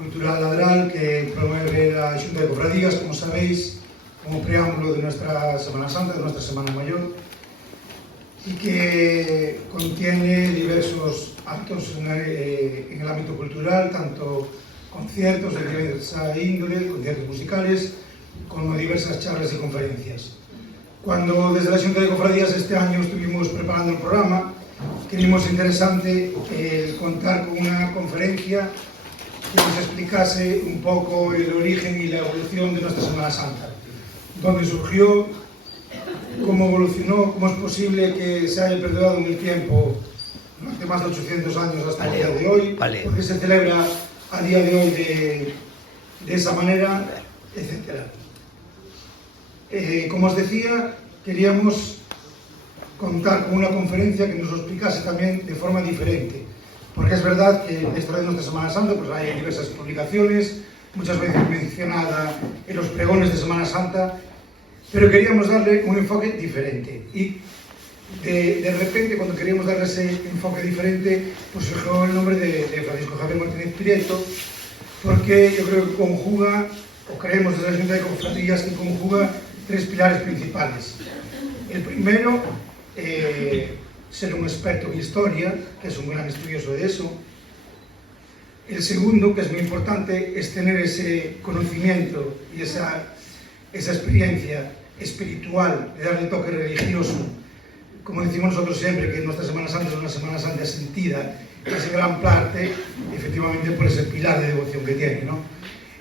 cultural ladral que promueve la Xunta de Cofradías, como sabéis, como preámbulo de nuestra Semana Santa, de nuestra Semana Mayor, y que contiene diversos actos en el ámbito cultural, tanto conciertos de diversa índole, conciertos musicales, como diversas charlas y conferencias. Cuando desde la Xunta de Cofradías este año estuvimos preparando el programa, creímos interesante contar con una conferencia que nos explicase un poco el origen y la evolución de nuestra Semana Santa, dónde surgió, cómo evolucionó, cómo es posible que se haya perdurado en el tiempo durante más de 800 años hasta el día de hoy, porque se celebra a día de hoy de esa manera, etc. Como os decía, queríamos contar con una conferencia que nos lo explicase también de forma diferente, porque es verdad que en la historia de nuestra Semana Santa pues hay diversas publicaciones, muchas veces mencionada en los pregones de Semana Santa, pero queríamos darle un enfoque diferente. Y de repente, cuando queríamos darle ese enfoque diferente, pues surgió el nombre de Francisco Javier Martínez Prieto, porque yo creo que conjuga, o creemos desde la Xunta de Cofradías que conjuga tres pilares principales. El primero, ser un experto en historia, que es un gran estudioso de eso. El segundo, que es muy importante, es tener ese conocimiento y esa experiencia espiritual, de darle toque religioso. Como decimos nosotros siempre, que nuestra Semana Santa es una Semana Santa sentida, que es en gran parte, efectivamente, por ese pilar de devoción que tiene, ¿no?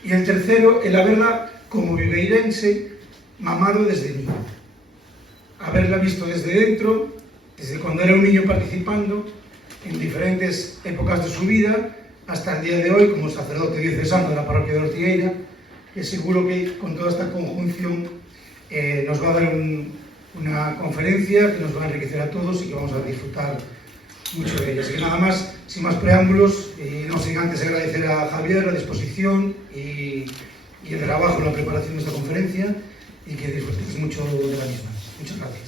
Y el tercero, el haberla, como viveirense, mamado desde niño. Haberla visto desde dentro, desde cuando era un niño participando, en diferentes épocas de su vida, hasta el día de hoy, como sacerdote diocesano de la parroquia de Ortigueira, que seguro que con toda esta conjunción nos va a dar una conferencia que nos va a enriquecer a todos y que vamos a disfrutar mucho de ella. Así que nada más, sin más preámbulos, no sin antes agradecer a Javier la disposición y el trabajo en la preparación de esta conferencia y que disfrutéis mucho de la misma. Muchas gracias.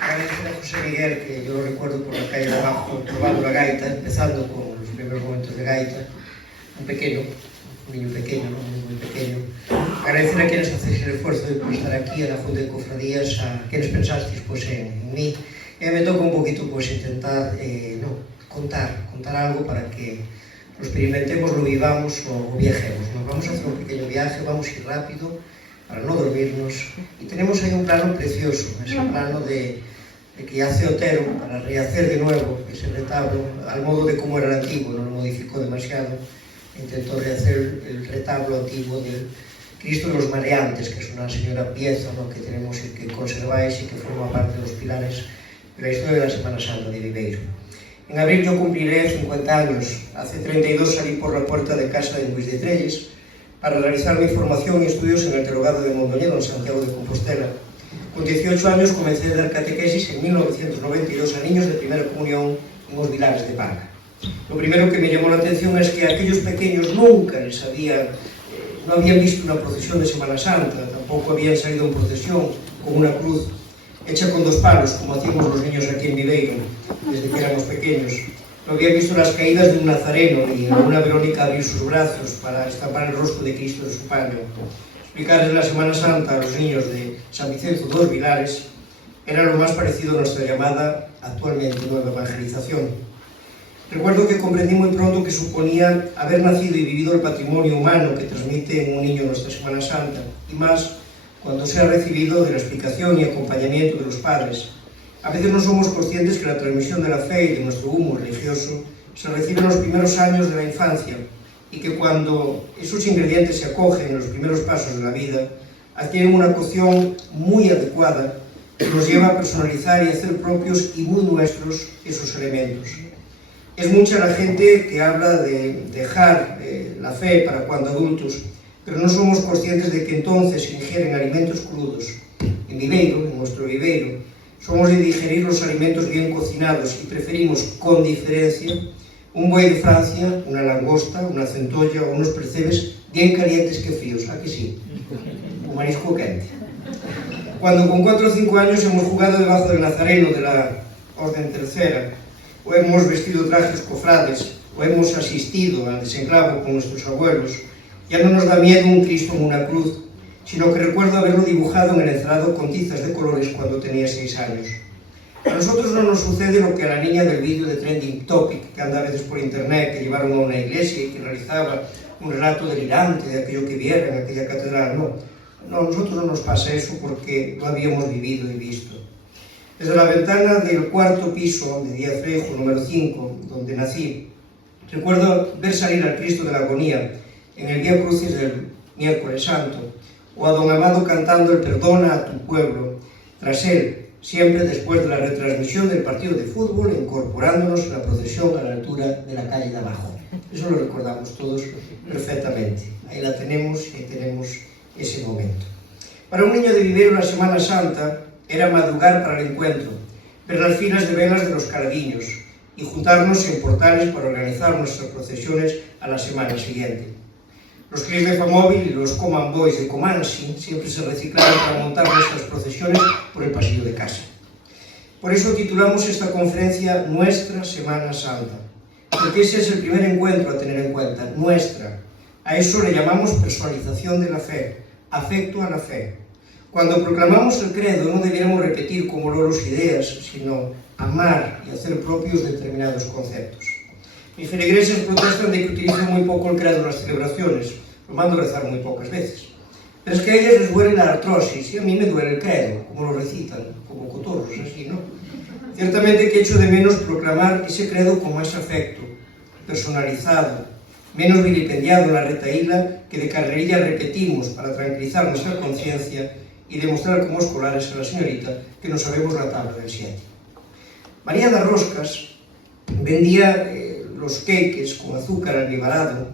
Agradecer a José Miguel, que yo lo recuerdo por la calle de abajo, probando la gaita, empezando con los primeros momentos de gaita, un niño pequeño, ¿no? Muy pequeño. Agradecer a quienes hacéis el esfuerzo de estar aquí en la Junta de Cofradías, a quienes pensasteis pues, en mí. Me toca un poquito pues, intentar contar algo para que lo experimentemos, lo vivamos o viajemos, ¿no? Vamos a hacer un pequeño viaje, vamos a ir rápido para no dormirnos, y tenemos ahí un plano precioso, ese plano de que hace Otero para rehacer de nuevo ese retablo al modo de cómo era el antiguo, no lo modificó demasiado, intentó rehacer el retablo antiguo del Cristo de los Mareantes, que es una señora pieza, ¿no? Que tenemos y que conserváis y que forma parte de los pilares de la historia de la Semana Santa de Viveiro. En abril yo cumpliré 50 años. Hace 32 salí por la puerta de casa de Luis de Trelles para realizar mi formación y estudios en el Teologado de Mondoñedo, en Santiago de Compostela. Con 18 años comencé a dar catequesis en 1992 a niños de primera comunión en los Vilares de Parga. Lo primero que me llamó la atención es que a aquellos pequeños nunca les no habían visto una procesión de Semana Santa, tampoco habían salido en procesión con una cruz hecha con dos palos, como hacíamos los niños aquí en Viveiro, desde que éramos pequeños. No habían visto las caídas de un nazareno, ni a una Verónica abrir sus brazos para estampar el rostro de Cristo de su paño. Explicarles la Semana Santa a los niños de San Vicente dos Vilares era lo más parecido a nuestra llamada actualmente nueva evangelización. Recuerdo que comprendí muy pronto que suponía haber nacido y vivido el patrimonio humano que transmite en un niño nuestra Semana Santa, y más cuando se ha recibido de la explicación y acompañamiento de los padres. A veces no somos conscientes que la transmisión de la fe y de nuestro humo religioso se recibe en los primeros años de la infancia, y que cuando esos ingredientes se acogen en los primeros pasos de la vida, adquieren una cocción muy adecuada que nos lleva a personalizar y hacer propios y muy nuestros esos elementos. Es mucha la gente que habla de dejar la fe para cuando adultos, pero no somos conscientes de que entonces se ingieren alimentos crudos. En Viveiro, en nuestro Viveiro, somos de digerir los alimentos bien cocinados y preferimos, con diferencia, un buey de Francia, una langosta, una centolla o unos percebes bien calientes que fríos, ¿a que sí? O marisco quente. Cuando con 4 o 5 años hemos jugado debajo del nazareno de la orden tercera, o hemos vestido trajes cofrades, o hemos asistido al desenclavo con nuestros abuelos, ya no nos da miedo un Cristo en una cruz, sino que recuerdo haberlo dibujado en el encerado con tizas de colores cuando tenía 6 años. A nosotros no nos sucede lo que a la niña del vídeo de Trending Topic, que anda a veces por internet, que llevaron a una iglesia y que realizaba un relato delirante de aquello que viera en aquella catedral. No, a nosotros no nos pasa eso porque lo habíamos vivido y visto. Desde la ventana del cuarto piso de Díaz Freijo, número 5, donde nací, recuerdo ver salir al Cristo de la Agonía en el Vía Crucis del Miércoles Santo, o a don Amado cantando el Perdona a tu pueblo, tras él, siempre después de la retransmisión del partido de fútbol, incorporándonos en la procesión a la altura de la calle de abajo. Eso lo recordamos todos perfectamente. Ahí la tenemos y ahí tenemos ese momento. Para un niño de Viveiro, la Semana Santa era madrugar para el encuentro, ver las filas de velas de los caradiños y juntarnos en portales para organizar nuestras procesiones a la semana siguiente. Los clips de Famóvil y los Common Boys de Comansi siempre se reciclaron para montar nuestras procesiones por el pasillo de casa. Por eso titulamos esta conferencia Nuestra Semana Santa, porque ese es el primer encuentro a tener en cuenta, nuestra. A eso le llamamos personalización de la fe, afecto a la fe. Cuando proclamamos el credo no debiéramos repetir como loros ideas, sino amar y hacer propios determinados conceptos. Mis feligreses protestan de que utilizan muy poco el credo en las celebraciones, lo mando a rezar muy pocas veces. Pero es que a ellas les duele la artrosis y a mí me duele el credo, como lo recitan, como cotorros, así, ¿no? Ciertamente que echo de menos proclamar ese credo con más afecto, personalizado, menos vilipendiado en la retahíla que de carrerilla repetimos para tranquilizar nuestra conciencia y demostrar como escolares a la señorita que no sabemos la tabla del 7. María das Roscas vendía los queques con azúcar almibarado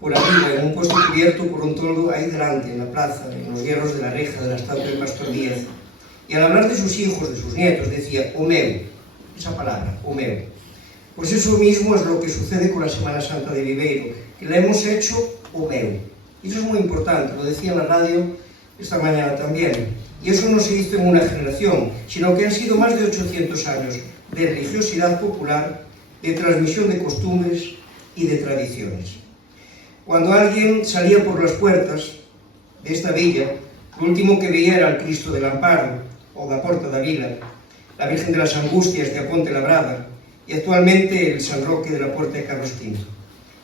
por arriba en un puesto cubierto por un toldo ahí delante, en la plaza, en los hierros de la reja de la estatua de Pastor Díaz. Y al hablar de sus hijos, de sus nietos, decía, o meu, esa palabra, o meu. Pues eso mismo es lo que sucede con la Semana Santa de Viveiro, que la hemos hecho o meu. Y eso es muy importante, lo decía en la radio esta mañana también. Y eso no se hizo en una generación, sino que han sido más de 800 años de religiosidad popular, de transmisión de costumbres y de tradiciones. Cuando alguien salía por las puertas de esta villa, lo último que veía era el Cristo del Amparo, o da Porta da Vila, la Virgen de las Angustias de Aponte Labrada, y actualmente el San Roque de la Puerta de Carlos V.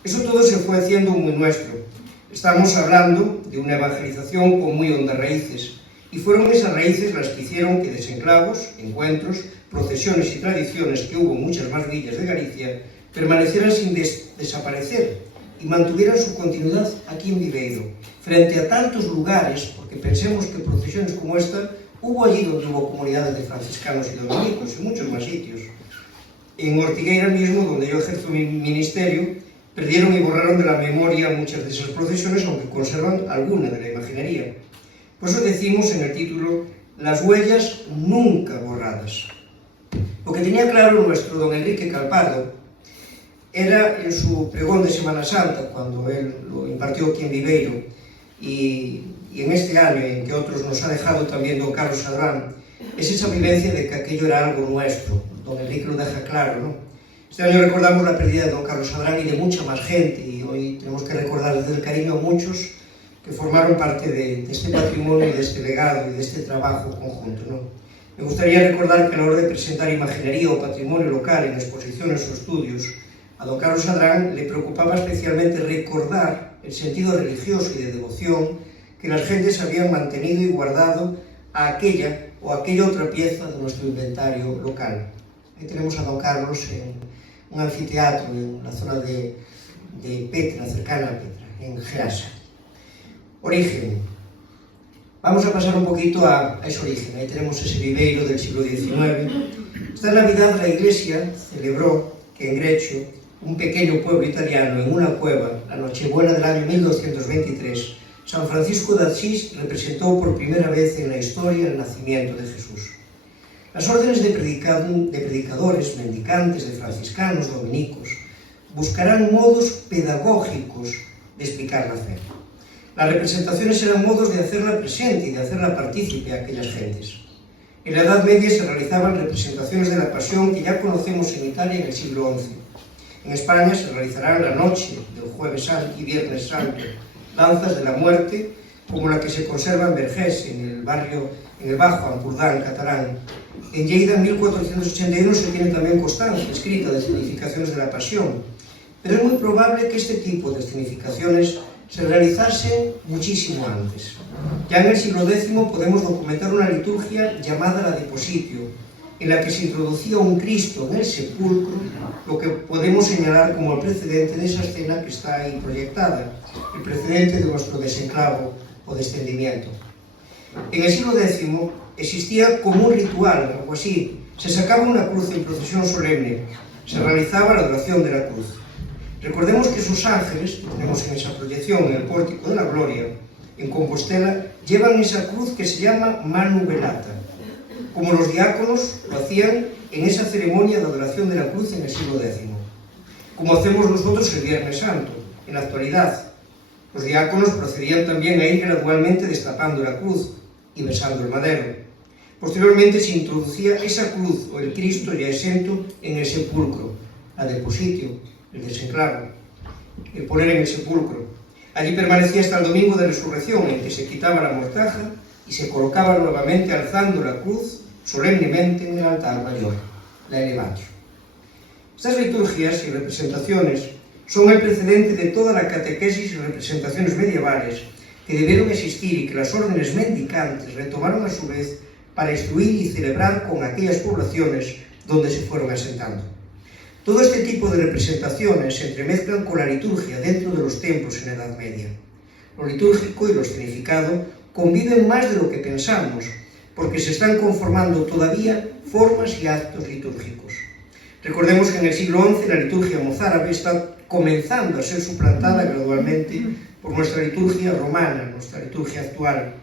Eso todo se fue haciendo muy nuestro. Estamos hablando de una evangelización con muy hondas raíces, y fueron esas raíces las que hicieron que desenclavos, encuentros, procesiones y tradiciones, que hubo en muchas más villas de Galicia, permanecieran sin desaparecer y mantuvieran su continuidad aquí en Viveiro, frente a tantos lugares, porque pensemos que procesiones como esta hubo allí donde hubo comunidades de franciscanos y dominicos, en muchos más sitios. En Ortigueira mismo, donde yo ejerzo mi ministerio, perdieron y borraron de la memoria muchas de esas procesiones, aunque conservan alguna de la imaginería. Por eso decimos en el título, las huellas nunca borradas. Lo que tenía claro nuestro don Enrique Calpardo era en su pregón de Semana Santa, cuando él lo impartió aquí en Viveiro, y en este año en que otros nos ha dejado también don Carlos Sadrán, es esa vivencia de que aquello era algo nuestro. Don Enrique lo deja claro, ¿no? Este año recordamos la pérdida de don Carlos Sadrán y de mucha más gente, y hoy tenemos que recordar desde el cariño a muchos que formaron parte de este patrimonio y de este legado y de este trabajo conjunto, ¿no? Me gustaría recordar que a la hora de presentar imaginería o patrimonio local en exposiciones o estudios, a don Carlos Sadrán le preocupaba especialmente recordar el sentido religioso y de devoción que las gentes habían mantenido y guardado a aquella o aquella otra pieza de nuestro inventario local. Ahí tenemos a don Carlos en un anfiteatro en la zona de Petra, cercana a Petra, en Geasa. Origen. Vamos a pasar un poquito a ese origen. Ahí tenemos ese Viveiro del siglo XIX. Esta Navidad la Iglesia celebró que en Grecho, un pequeño pueblo italiano, en una cueva, la Nochebuena del año 1223, San Francisco de Asís representó por primera vez en la historia el nacimiento de Jesús. Las órdenes de predicadores, mendicantes, de franciscanos, dominicos, buscarán modos pedagógicos de explicar la fe. Las representaciones eran modos de hacerla presente y de hacerla partícipe a aquellas gentes. En la Edad Media se realizaban representaciones de la Pasión que ya conocemos en Italia en el siglo XI. En España se realizarán la noche del Jueves Santo y Viernes Santo danzas de la muerte, como la que se conserva en Vergés, en el Bajo Ampurdán, catalán. En Lleida, en 1481, se tiene también constancia escrita de escenificaciones de la Pasión, pero es muy probable que este tipo de escenificaciones se realizasen muchísimo antes. Ya en el siglo X podemos documentar una liturgia llamada la Depositio, en la que se introducía un Cristo en el sepulcro, lo que podemos señalar como el precedente de esa escena que está ahí proyectada, el precedente de nuestro desenclavo o descendimiento. En el siglo X existía como un ritual, algo así. Se sacaba una cruz en procesión solemne, se realizaba la adoración de la cruz. Recordemos que esos ángeles, que tenemos en esa proyección en el pórtico de la Gloria, en Compostela, llevan esa cruz que se llama manu velata, como los diáconos lo hacían en esa ceremonia de adoración de la cruz en el siglo X, como hacemos nosotros el Viernes Santo, en la actualidad. Los diáconos procedían también a ir gradualmente destapando la cruz y besando el madero. Posteriormente se introducía esa cruz o el Cristo ya exento en el sepulcro, la depositio, el desenclavo, el poner en el sepulcro. Allí permanecía hasta el domingo de resurrección, en que se quitaba la mortaja y se colocaba nuevamente alzando la cruz solemnemente en el altar mayor, la elevatio. Estas liturgias y representaciones son el precedente de toda la catequesis y representaciones medievales que debieron existir y que las órdenes mendicantes retomaron a su vez para instruir y celebrar con aquellas poblaciones donde se fueron asentando. Todo este tipo de representaciones se entremezclan con la liturgia dentro de los templos en la Edad Media. Lo litúrgico y lo escenificado conviven más de lo que pensamos, porque se están conformando todavía formas y actos litúrgicos. Recordemos que en el siglo XI la liturgia mozárabe está comenzando a ser suplantada gradualmente por nuestra liturgia romana, nuestra liturgia actual.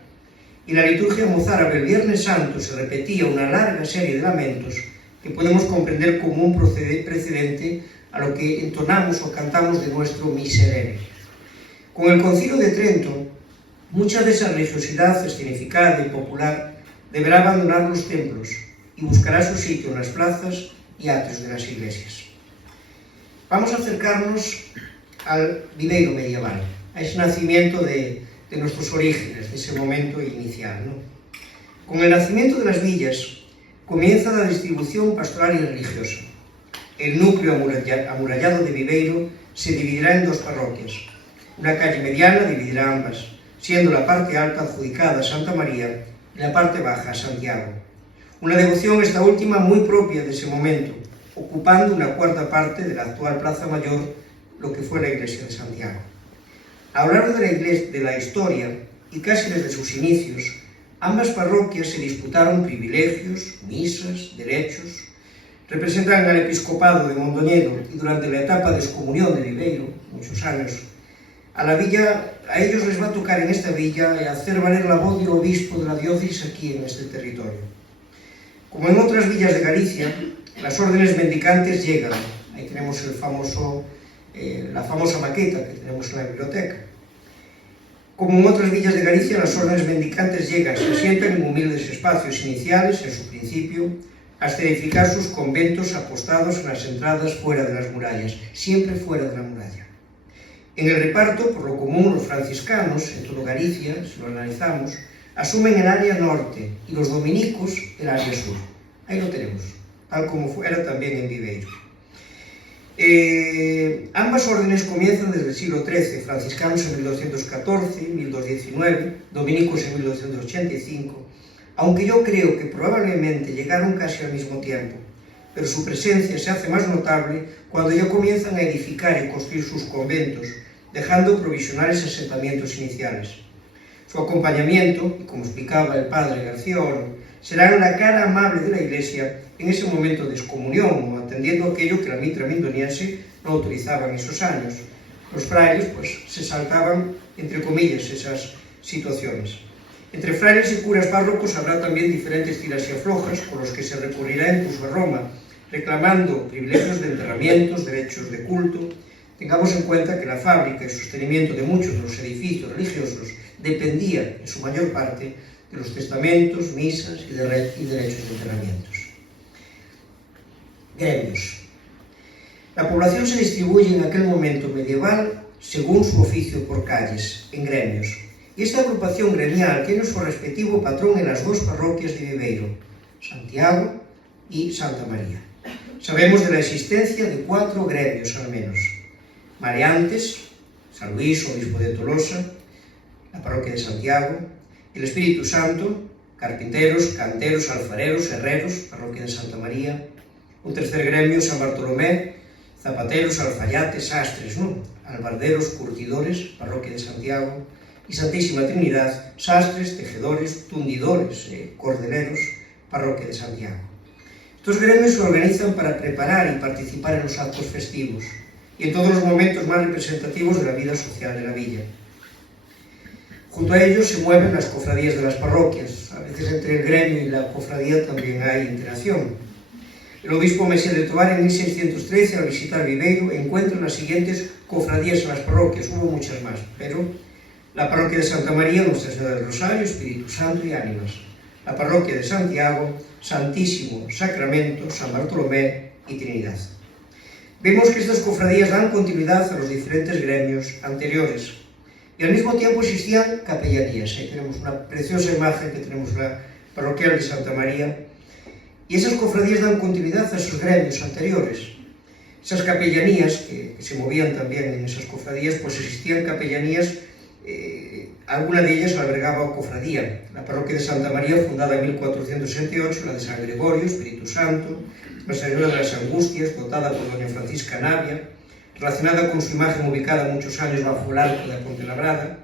Y la liturgia mozárabe el Viernes Santo se repetía una larga serie de lamentos que podemos comprender como un precedente a lo que entonamos o cantamos de nuestro Miserere. Con el Concilio de Trento, mucha de esa religiosidad escenificada y popular deberá abandonar los templos y buscará su sitio en las plazas y atrios de las iglesias. Vamos a acercarnos al Viveiro medieval, a ese nacimiento de nuestros orígenes, de ese momento inicial, ¿no? Con el nacimiento de las villas comienza la distribución pastoral y religiosa. El núcleo amurallado de Viveiro se dividirá en dos parroquias. Una calle mediana dividirá ambas, siendo la parte alta adjudicada a Santa María y la parte baja a Santiago. Una devoción esta última muy propia de ese momento, ocupando una cuarta parte de la actual Plaza Mayor, lo que fue la iglesia de Santiago. A lo largo de la historia, y casi desde sus inicios, ambas parroquias se disputaron privilegios, misas, derechos. Representan al episcopado de Mondoñedo y durante la etapa de excomunión de Viveiro, muchos años, a ellos les va a tocar en esta villa hacer valer la voz del obispo de la diócesis aquí en este territorio. Como en otras villas de Galicia, las órdenes mendicantes llegan. Ahí tenemos la famosa maqueta que tenemos en la biblioteca. Como en otras villas de Galicia, las órdenes mendicantes llegan, se asientan en humildes espacios iniciales, en su principio, hasta edificar sus conventos apostados en las entradas fuera de las murallas, siempre fuera de la muralla. En el reparto, por lo común, los franciscanos, en todo Galicia, si lo analizamos, asumen el área norte y los dominicos el área sur. Ahí lo tenemos, tal como era también en Viveiro. Ambas órdenes comienzan desde el siglo XIII, franciscanos en 1214, 1219, dominicos en 1285, aunque yo creo que probablemente llegaron casi al mismo tiempo, pero su presencia se hace más notable cuando ya comienzan a edificar y construir sus conventos, dejando provisionales asentamientos iniciales. Su acompañamiento, y como explicaba el padre García Oro, será la cara amable de la Iglesia en ese momento de excomunión, o atendiendo aquello que la mitra mindoniense no autorizaba en esos años. Los frailes, pues, se saltaban, entre comillas, esas situaciones. Entre frailes y curas párrocos habrá también diferentes tiras y aflojas, con los que se recurrirá incluso a Roma, reclamando privilegios de enterramientos, derechos de culto. Tengamos en cuenta que la fábrica y sostenimiento de muchos de los edificios religiosos dependía, en su mayor parte, de los testamentos, misas y derechos de enterramientos. Gremios. La población se distribuye en aquel momento medieval según su oficio por calles, en gremios. Y esta agrupación gremial tiene su respectivo patrón en las dos parroquias de Viveiro, Santiago y Santa María. Sabemos de la existencia de 4 gremios al menos: Mareantes, San Luis, obispo de Tolosa, la parroquia de Santiago; el Espíritu Santo, carpinteros, canteros, alfareros, herreros, parroquia de Santa María; un tercer gremio, San Bartolomé, zapateros, alfayates, sastres, ¿no?, albarderos, curtidores, parroquia de Santiago; y Santísima Trinidad, sastres, tejedores, tundidores, cordeleros, parroquia de Santiago. Estos gremios se organizan para preparar y participar en los actos festivos y en todos los momentos más representativos de la vida social de la villa. Junto a ellos se mueven las cofradías de las parroquias. A veces entre el gremio y la cofradía también hay interacción. El obispo Mesía de Tovar, en 1613, al visitar Viveiro, encuentra las siguientes cofradías en las parroquias. Hubo muchas más, pero la parroquia de Santa María, Nuestra Señora del Rosario, Espíritu Santo y Ánimas; la parroquia de Santiago, Santísimo Sacramento, San Bartolomé y Trinidad. Vemos que estas cofradías dan continuidad a los diferentes gremios anteriores y al mismo tiempo existían capellanías. Ahí tenemos una preciosa imagen que tenemos la parroquial de Santa María, y esas cofradías dan continuidad a esos gremios anteriores. Esas capellanías que se movían también en esas cofradías, pues existían capellanías, alguna de ellas albergaba cofradía. La parroquia de Santa María, fundada en 1468, la de San Gregorio, Espíritu Santo, la Señora de las Angustias, dotada por doña Francisca Navia, relacionada con su imagen ubicada muchos años bajo el arco de la Ponte-Labrada;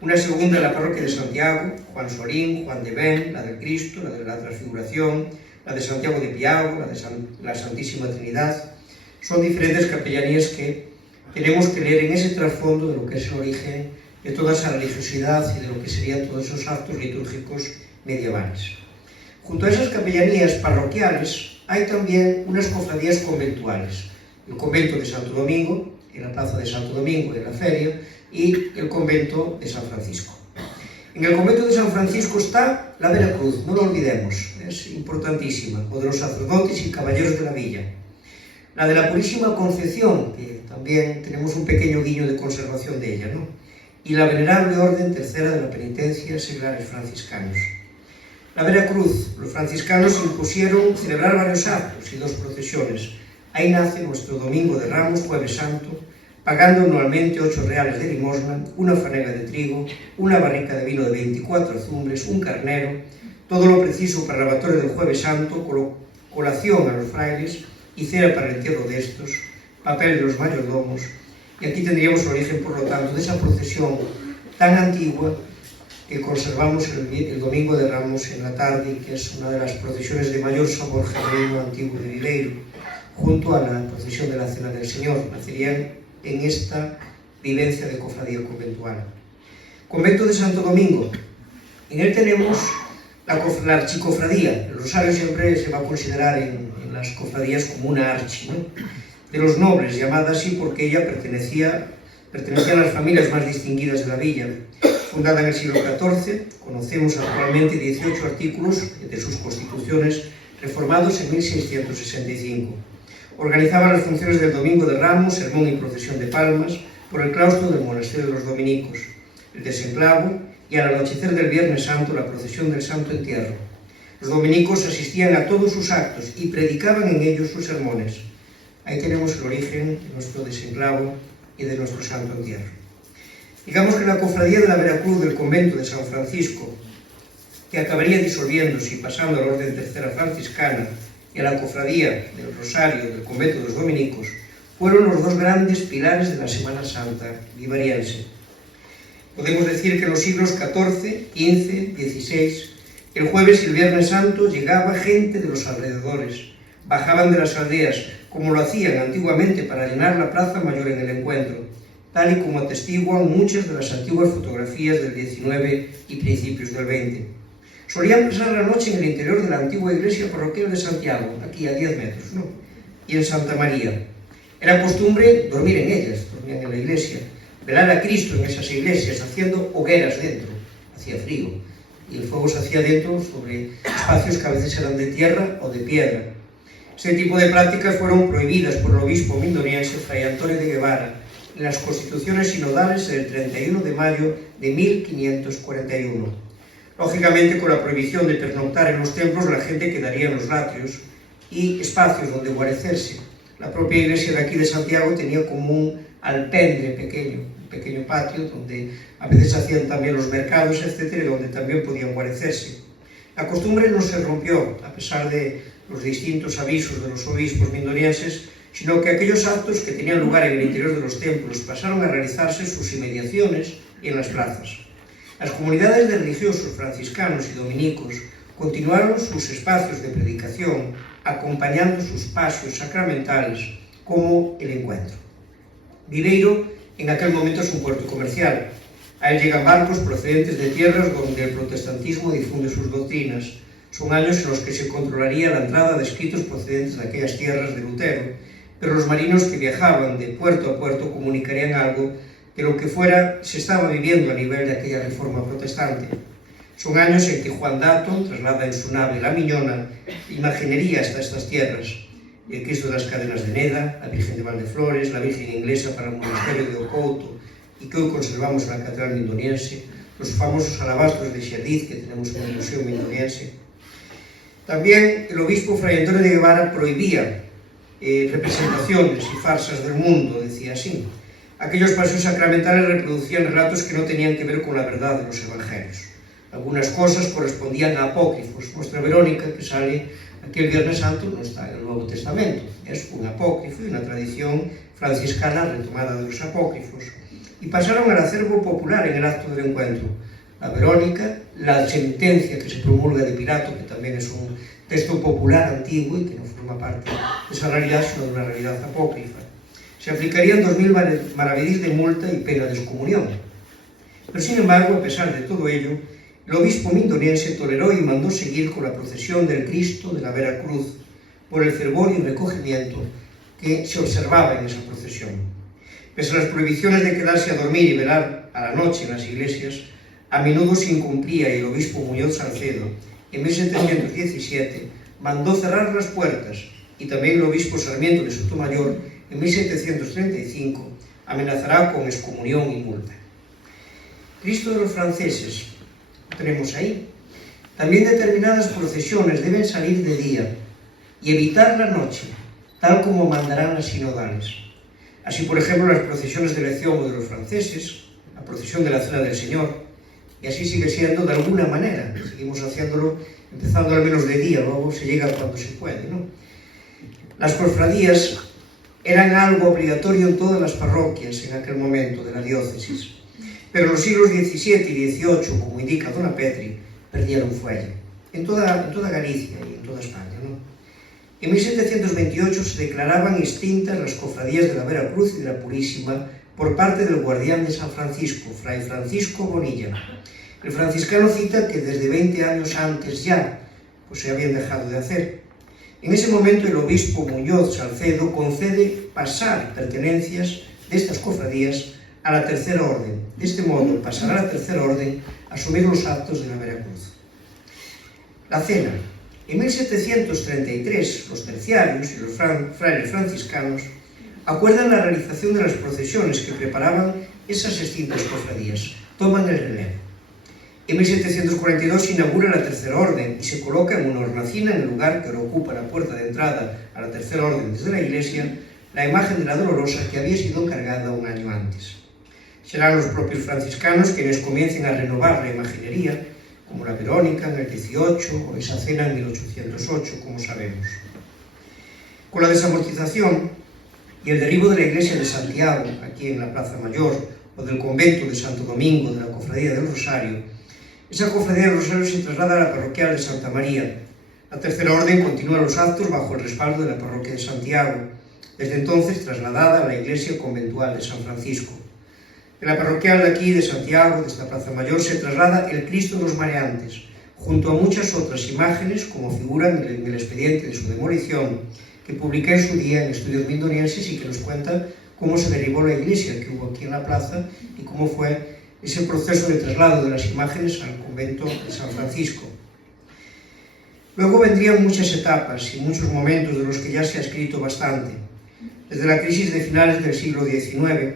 una segunda, la parroquia de Santiago, Juan Sorín, Juan de Ben, la del Cristo, la de la Transfiguración, la de Santiago de Piago, la de la Santísima Trinidad. Son diferentes capellanías que tenemos que leer en ese trasfondo de lo que es el origen de toda esa religiosidad y de lo que serían todos esos actos litúrgicos medievales. Junto a esas capellanías parroquiales hay también unas cofradías conventuales: el convento de Santo Domingo, en la plaza de Santo Domingo, en la feria, y el convento de San Francisco. En el convento de San Francisco está la Veracruz, no lo olvidemos, es importantísima, o de los sacerdotes y caballeros de la villa. La de la Purísima Concepción, que también tenemos un pequeño guiño de conservación de ella, ¿no?, y la Venerable Orden Tercera de la Penitencia, Seglares Franciscanos. La Veracruz, los franciscanos impusieron celebrar varios actos y 2 procesiones. Ahí nace nuestro Domingo de Ramos, Jueves Santo, pagando anualmente 8 reales de limosna, una fanega de trigo, una barrica de vino de 24 azumbres, un carnero, todo lo preciso para el lavatorio del Jueves Santo, colación a los frailes y cena para el entierro de estos, papel de los mayordomos. Y aquí tendríamos el origen, por lo tanto, de esa procesión tan antigua que conservamos el Domingo de Ramos en la tarde, y que es una de las procesiones de mayor sabor genuino antiguo de Viveiro, junto a la procesión de la Cena del Señor. Nacerían en esta vivencia de cofradía conventual. Convento de Santo Domingo. En él tenemos la archicofradía. El rosario siempre se va a considerar en las cofradías como una archi, ¿no?, de los nobles, llamada así porque ella pertenecía a las familias más distinguidas de la villa. Fundada en el siglo XIV, conocemos actualmente 18 artículos de sus constituciones, reformados en 1665. Organizaba las funciones del Domingo de Ramos, sermón y procesión de palmas, por el claustro del monasterio de los dominicos, el desenclavo y al anochecer del Viernes Santo la procesión del Santo Entierro. Los dominicos asistían a todos sus actos y predicaban en ellos sus sermones. Ahí tenemos el origen de nuestro desenclavo y de nuestro Santo Entierro. Digamos que la cofradía de la Veracruz del convento de San Francisco, que acabaría disolviéndose y pasando a la Orden Tercera Franciscana, y a la cofradía del Rosario del convento de los dominicos, fueron los 2 grandes pilares de la Semana Santa vivariense. Podemos decir que en los siglos XIV, XV, XVI, el jueves y el Viernes Santo llegaba gente de los alrededores, bajaban de las aldeas, como lo hacían antiguamente para llenar la Plaza Mayor en el encuentro, tal y como atestiguan muchas de las antiguas fotografías del XIX y principios del XX. Solían pasar la noche en el interior de la antigua iglesia parroquial de Santiago, aquí a 10 metros, ¿no?, y en Santa María. Era costumbre dormir en ellas, dormían en la iglesia, velar a Cristo en esas iglesias, haciendo hogueras dentro, hacía frío, y el fuego se hacía dentro sobre espacios que a veces eran de tierra o de piedra. Este tipo de prácticas fueron prohibidas por el obispo mindoniense Fray Antonio de Guevara en las constituciones sinodales del 31 de mayo de 1541. Lógicamente, con la prohibición de pernoctar en los templos, la gente quedaría en los atrios y espacios donde guarecerse. La propia iglesia de aquí de Santiago tenía como un alpendre pequeño, un pequeño patio donde a veces hacían también los mercados, etc., y donde también podían guarecerse. La costumbre no se rompió, a pesar de los distintos avisos de los obispos mindonienses, sino que aquellos actos que tenían lugar en el interior de los templos pasaron a realizarse en sus inmediaciones y en las plazas. Las comunidades de religiosos franciscanos y dominicos continuaron sus espacios de predicación acompañando sus pasos sacramentales como el encuentro. Viveiro en aquel momento es un puerto comercial. A él llegan barcos procedentes de tierras donde el protestantismo difunde sus doctrinas. Son años en los que se controlaría la entrada de escritos procedentes de aquellas tierras de Lutero, pero los marinos que viajaban de puerto a puerto comunicarían algo de lo que fuera se estaba viviendo a nivel de aquella reforma protestante. Son años en que Juan Dato traslada en su nave La Miñona imaginería hasta estas tierras: el Cristo de las Cadenas de Neda, la Virgen de Valdeflores, la Virgen inglesa para el monasterio de Ocouto y que hoy conservamos en la Catedral mindoniense, los famosos alabastros de Xerdiz que tenemos en el Museo Mindoniense. También el obispo Fray Antonio de Guevara prohibía representaciones y farsas del mundo, decía así. Aquellos pasos sacramentales reproducían relatos que no tenían que ver con la verdad de los evangelios. Algunas cosas correspondían a apócrifos. Nuestra Verónica, que sale aquí el Viernes Santo, no está en el Nuevo Testamento. Es un apócrifo y una tradición franciscana retomada de los apócrifos. Y pasaron al acervo popular en el acto del encuentro. La Verónica, la sentencia que se promulga de Pilato, que también es un texto popular antiguo y que no forma parte de esa realidad, sino de una realidad apócrifa. Se aplicarían 2000 maravedís de multa y pena de excomunión. Pero sin embargo, a pesar de todo ello, el obispo mindoniense toleró y mandó seguir con la procesión del Cristo de la Vera Cruz por el fervor y recogimiento que se observaba en esa procesión. Pese a las prohibiciones de quedarse a dormir y velar a la noche en las iglesias, a menudo se incumplía y el obispo Muñoz Salcedo, en 1717, mandó cerrar las puertas, y también el obispo Sarmiento de Sotomayor, en 1735, amenazará con excomunión y multa. Cristo de los franceses, lo tenemos ahí. También determinadas procesiones deben salir de día y evitar la noche, tal como mandarán las sinodales. Así, por ejemplo, las procesiones de elección de los franceses, la procesión de la Cena del Señor, y así sigue siendo de alguna manera. Seguimos haciéndolo, empezando al menos de día, luego se llega cuando se puede, ¿no? Las cofradías eran algo obligatorio en todas las parroquias en aquel momento de la diócesis, pero en los siglos XVII y XVIII, como indica Dona Petri, perdieron fuelle, en toda Galicia y en toda España, ¿no? En 1728 se declaraban extintas las cofradías de la Vera Cruz y de la Purísima por parte del guardián de San Francisco, Fray Francisco Bonilla. El franciscano cita que desde 20 años antes ya pues se habían dejado de hacer. En ese momento el obispo Muñoz Salcedo concede pasar pertenencias de estas cofradías a la Tercera Orden. De este modo pasará a la Tercera Orden a asumir los actos de la Vera Cruz. La cena. En 1733 los terciarios y los frailes franciscanos acuerdan la realización de las procesiones que preparaban esas extintas cofradías. Toman el relevo. En 1742 se inaugura la Tercera Orden y se coloca en una hornacina en el lugar que ahora ocupa la puerta de entrada a la Tercera Orden desde la iglesia la imagen de la Dolorosa que había sido encargada un año antes. Serán los propios franciscanos quienes comiencen a renovar la imaginería, como la Verónica en el 18 o esa cena en 1808, como sabemos. Con la desamortización y el derribo de la iglesia de Santiago, aquí en la Plaza Mayor, o del convento de Santo Domingo de la Cofradía del Rosario, esa Cofradía del Rosario se traslada a la parroquial de Santa María. La Tercera Orden continúa los actos bajo el respaldo de la parroquia de Santiago, desde entonces trasladada a la iglesia conventual de San Francisco. En la parroquial de aquí, de Santiago, de esta Plaza Mayor, se traslada el Cristo de los Mareantes, junto a muchas otras imágenes, como figuran en el expediente de su demolición, que publiqué en su día en Estudios Mindonienses y que nos cuenta cómo se derribó la iglesia que hubo aquí en la plaza y cómo fue ese proceso de traslado de las imágenes al convento de San Francisco. Luego vendrían muchas etapas y muchos momentos de los que ya se ha escrito bastante, desde la crisis de finales del siglo XIX,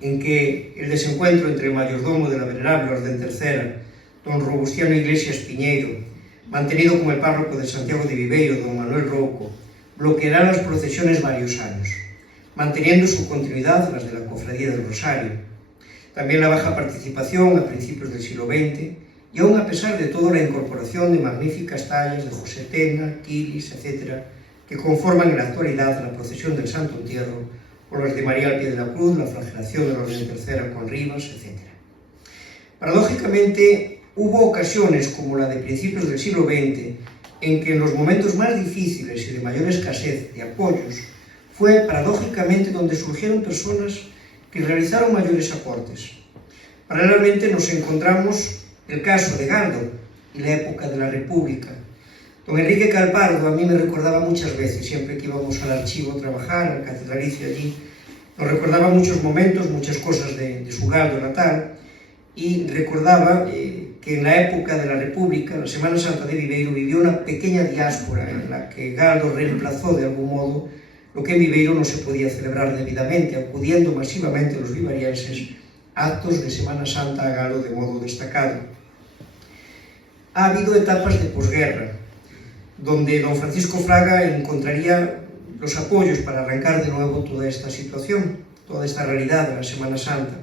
en que el desencuentro entre el mayordomo de la Venerable Orden Tercera, don Robustiano Iglesias Piñeiro, mantenido como el párroco de Santiago de Viveiro, don Manuel Rouco, bloqueará las procesiones varios años, manteniendo su continuidad las de la Cofradía del Rosario. También la baja participación a principios del siglo XX, y aún a pesar de todo la incorporación de magníficas tallas de José Tena, Quilis, etc., que conforman en la actualidad la procesión del Santo Entierro, o las de María al pie de la cruz, la flagelación de la Orden Tercera con Rivas, etc. Paradójicamente, hubo ocasiones como la de principios del siglo XX en que en los momentos más difíciles y de mayor escasez de apoyos fue paradójicamente donde surgieron personas que realizaron mayores aportes. Paralelamente nos encontramos el caso de Galdo y la época de la República. Don Enrique Calpardo a mí me recordaba muchas veces, siempre que íbamos al archivo a trabajar, al catedralicio allí, nos recordaba muchos momentos, muchas cosas de su Galdo natal, y recordaba que en la época de la República, la Semana Santa de Viveiro, vivió una pequeña diáspora en la que Galdo reemplazó de algún modo lo que en Viveiro no se podía celebrar debidamente, acudiendo masivamente los vivarienses a actos de Semana Santa a Galo de modo destacado. Ha habido etapas de posguerra, donde don Francisco Fraga encontraría los apoyos para arrancar de nuevo toda esta situación, toda esta realidad de la Semana Santa.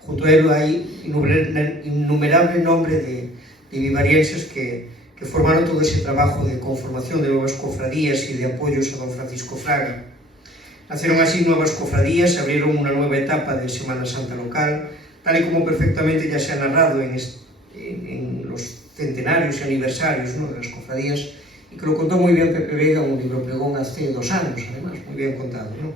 Junto a él hay innumerable nombre de vivarienses que formaron todo ese trabajo de conformación de nuevas cofradías y de apoyos a don Francisco Fraga. Nacieron así nuevas cofradías, se abrieron una nueva etapa de Semana Santa local, tal y como perfectamente ya se ha narrado en los centenarios y aniversarios, ¿no?, de las cofradías, y que lo contó muy bien Pepe Vega en un libro pregón hace 2 años, además, muy bien contado, ¿no?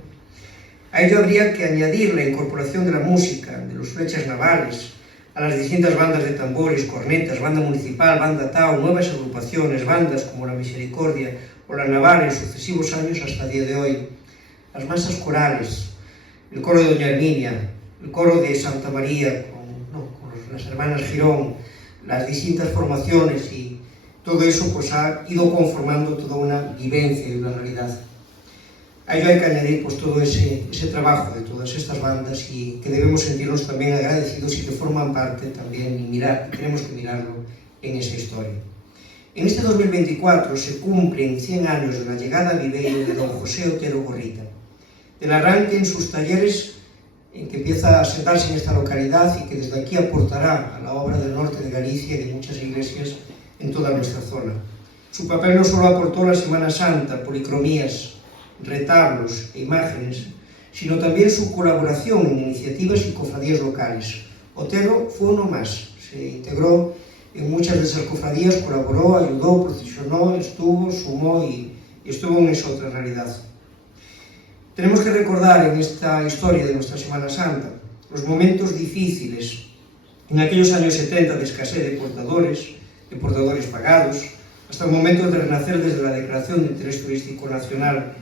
A ello habría que añadir la incorporación de la música, de los flechas navales, a las distintas bandas de tambores, cornetas, banda municipal, banda Tao, nuevas agrupaciones, bandas como la Misericordia o la Naval en sucesivos años hasta el día de hoy, las masas corales, el coro de Doña Herminia, el coro de Santa María con las hermanas Girón, las distintas formaciones, y todo eso pues ha ido conformando toda una vivencia y una realidad. A ello hay que añadir pues todo ese trabajo de todas estas bandas, y que debemos sentirnos también agradecidos y que forman parte también, y tenemos que mirarlo en esa historia. En este 2024 se cumplen 100 años de la llegada a Viveiro de don José Otero Gorrita, del arranque en sus talleres en que empieza a sentarse en esta localidad y que desde aquí aportará a la obra del norte de Galicia y de muchas iglesias en toda nuestra zona. Su papel no solo aportó la Semana Santa, policromías, retablos e imágenes, sino también su colaboración en iniciativas y cofradías locales. Otero fue uno más, se integró en muchas de esas cofradías, colaboró, ayudó, procesionó, estuvo, sumó y estuvo en esa otra realidad. Tenemos que recordar en esta historia de nuestra Semana Santa los momentos difíciles, en aquellos años 70 de escasez de portadores pagados, hasta el momento de renacer desde la Declaración de Interés Turístico Nacional,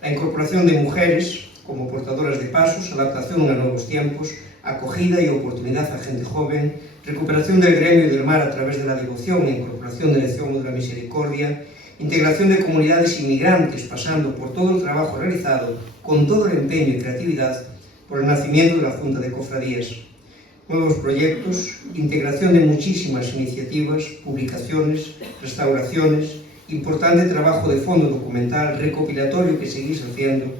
la incorporación de mujeres como portadoras de pasos, adaptación a nuevos tiempos, acogida y oportunidad a gente joven, recuperación del gremio y del mar a través de la devoción e incorporación de la Lección de la Misericordia, integración de comunidades inmigrantes pasando por todo el trabajo realizado con todo el empeño y creatividad por el nacimiento de la Junta de Cofradías. Nuevos proyectos, integración de muchísimas iniciativas, publicaciones, restauraciones, importante trabajo de fondo documental, recopilatorio que seguís haciendo,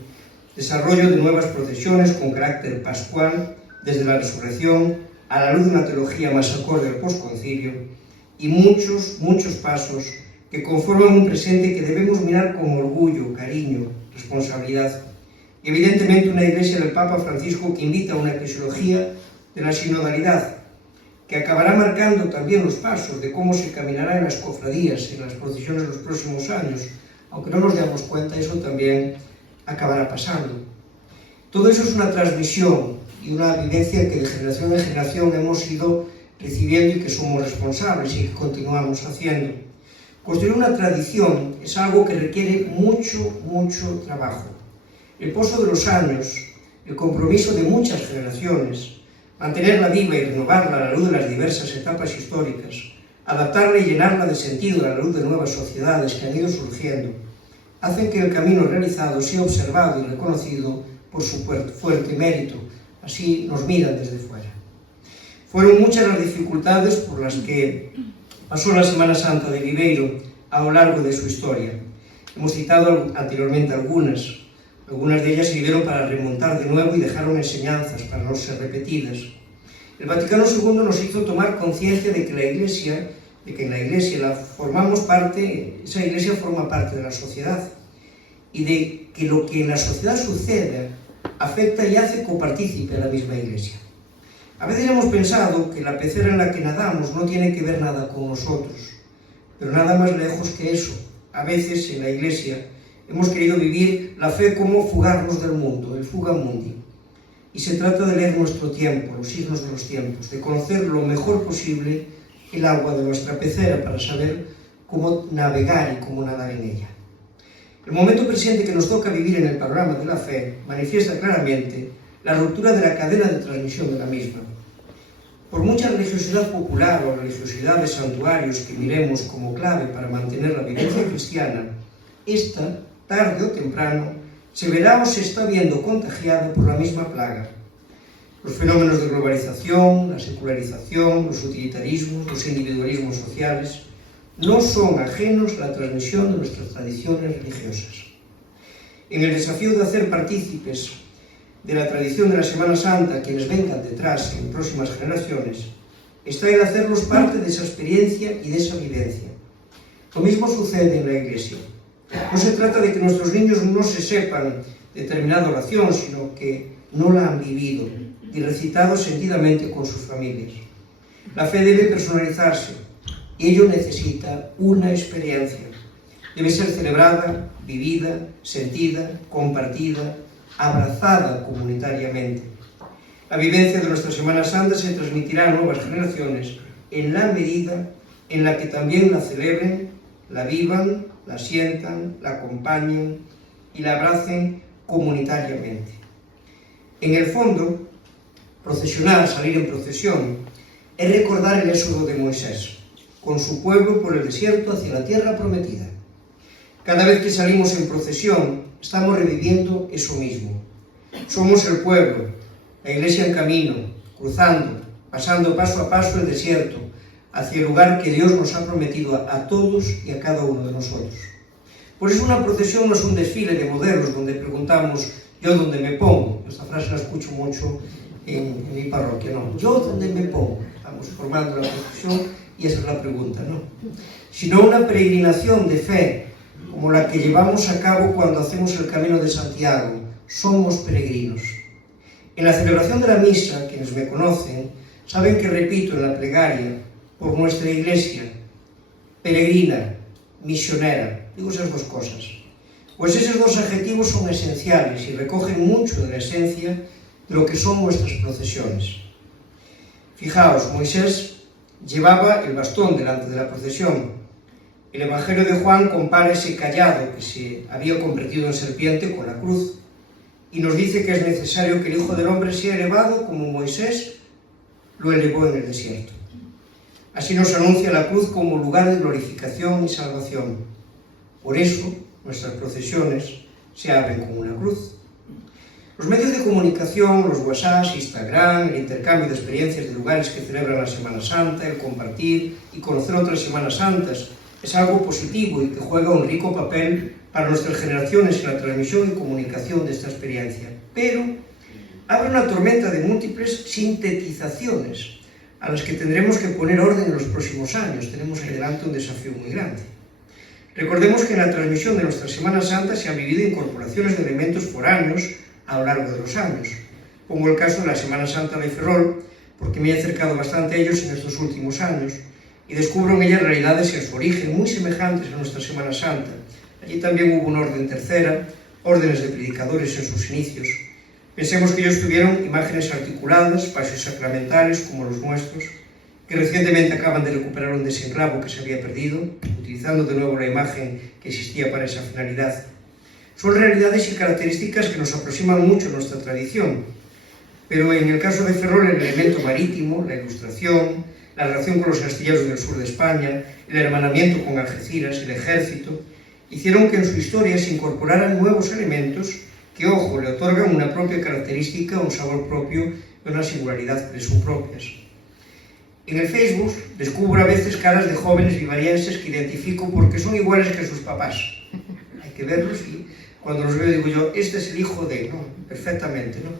desarrollo de nuevas procesiones con carácter pascual, desde la resurrección, a la luz de una teología más acorde al posconcilio, y muchos pasos que conforman un presente que debemos mirar con orgullo, cariño, responsabilidad. Y evidentemente una iglesia del Papa Francisco que invita a una eclesiología de la sinodalidad, que acabará marcando también los pasos de cómo se caminará en las cofradías, en las procesiones de los próximos años. Aunque no nos demos cuenta, eso también acabará pasando. Todo eso es una transmisión y una vivencia que de generación en generación hemos ido recibiendo y que somos responsables y que continuamos haciendo. Construir una tradición es algo que requiere mucho trabajo. El pozo de los años, el compromiso de muchas generaciones, mantenerla viva y renovarla a la luz de las diversas etapas históricas, adaptarla y llenarla de sentido a la luz de nuevas sociedades que han ido surgiendo, hacen que el camino realizado sea observado y reconocido por su fuerte mérito. Así nos miran desde fuera. Fueron muchas las dificultades por las que pasó la Semana Santa de Viveiro a lo largo de su historia. Hemos citado anteriormente algunas. Algunas de ellas sirvieron para remontar de nuevo y dejaron enseñanzas para no ser repetidas. El Vaticano II nos hizo tomar conciencia de que en la Iglesia formamos parte, esa Iglesia forma parte de la sociedad, y de que lo que en la sociedad suceda afecta y hace copartícipe a la misma Iglesia. A veces hemos pensado que la pecera en la que nadamos no tiene que ver nada con nosotros, pero nada más lejos que eso. A veces en la Iglesia hemos querido vivir la fe como fugarnos del mundo, el fuga mundi. Y se trata de leer nuestro tiempo, los signos de los tiempos, de conocer lo mejor posible el agua de nuestra pecera para saber cómo navegar y cómo nadar en ella. El momento presente que nos toca vivir en el panorama de la fe manifiesta claramente la ruptura de la cadena de transmisión de la misma. Por mucha religiosidad popular o religiosidad de santuarios que miremos como clave para mantener la vivencia cristiana, esta, tarde o temprano, se verá o se está viendo contagiada por la misma plaga. Los fenómenos de globalización, la secularización, los utilitarismos, los individualismos sociales, no son ajenos a la transmisión de nuestras tradiciones religiosas. En el desafío de hacer partícipes de la tradición de la Semana Santa quienes vengan detrás en próximas generaciones, está el hacerlos parte de esa experiencia y de esa vivencia. Lo mismo sucede en la Iglesia. No se trata de que nuestros niños no se sepan determinada oración, sino que no la han vivido y recitado sentidamente con sus familias. La fe debe personalizarse y ello necesita una experiencia. Debe ser celebrada, vivida, sentida, compartida, abrazada comunitariamente. La vivencia de nuestra Semana Santa se transmitirá a nuevas generaciones en la medida en la que también la celebren, la vivan, la sientan, la acompañen y la abracen comunitariamente. En el fondo, procesionar, salir en procesión, es recordar el éxodo de Moisés, con su pueblo por el desierto hacia la tierra prometida. Cada vez que salimos en procesión, estamos reviviendo eso mismo. Somos el pueblo, la Iglesia en camino, cruzando, pasando paso a paso el desierto, hacia el lugar que Dios nos ha prometido a todos y a cada uno de nosotros. Por eso una procesión no es un desfile de modelos donde preguntamos ¿yo dónde me pongo? Esta frase la escucho mucho en mi parroquia, ¿no? ¿Yo dónde me pongo? Estamos formando la procesión y esa es la pregunta, ¿no? Sino una peregrinación de fe, como la que llevamos a cabo cuando hacemos el Camino de Santiago. Somos peregrinos. En la celebración de la misa, quienes me conocen, saben que repito en la plegaria por nuestra Iglesia, peregrina, misionera. Digo esas dos cosas. Pues esos dos adjetivos son esenciales y recogen mucho de la esencia de lo que son nuestras procesiones. Fijaos, Moisés llevaba el bastón delante de la procesión. El Evangelio de Juan compara ese cayado que se había convertido en serpiente con la cruz y nos dice que es necesario que el Hijo del Hombre sea elevado como Moisés lo elevó en el desierto. Así nos anuncia la cruz como lugar de glorificación y salvación. Por eso, nuestras procesiones se abren con una cruz. Los medios de comunicación, los WhatsApp, Instagram, el intercambio de experiencias de lugares que celebran la Semana Santa, el compartir y conocer otras Semanas Santas, es algo positivo y que juega un rico papel para nuestras generaciones en la transmisión y comunicación de esta experiencia. Pero abre una tormenta de múltiples sintetizaciones a las que tendremos que poner orden en los próximos años. Tenemos ahí delante un desafío muy grande. Recordemos que en la transmisión de nuestra Semana Santa se han vivido incorporaciones de elementos foráneos a lo largo de los años. Pongo el caso de la Semana Santa de Ferrol, porque me he acercado bastante a ellos en estos últimos años y descubro en ellas realidades en su origen muy semejantes a nuestra Semana Santa. Allí también hubo una orden tercera, órdenes de predicadores en sus inicios. Pensemos que ellos tuvieron imágenes articuladas, pasos sacramentales como los nuestros, que recientemente acaban de recuperar un desenclavo que se había perdido, utilizando de nuevo la imagen que existía para esa finalidad. Son realidades y características que nos aproximan mucho a nuestra tradición. Pero en el caso de Ferrol, el elemento marítimo, la ilustración, la relación con los astilleros del sur de España, el hermanamiento con Algeciras, el ejército, hicieron que en su historia se incorporaran nuevos elementos que, ojo, le otorgan una propia característica, un sabor propio y una singularidad que son propias. En el Facebook descubro a veces caras de jóvenes vivarienses que identifico porque son iguales que sus papás. Hay que verlos y cuando los veo digo yo, este es el hijo de, ¿no? Perfectamente, ¿no?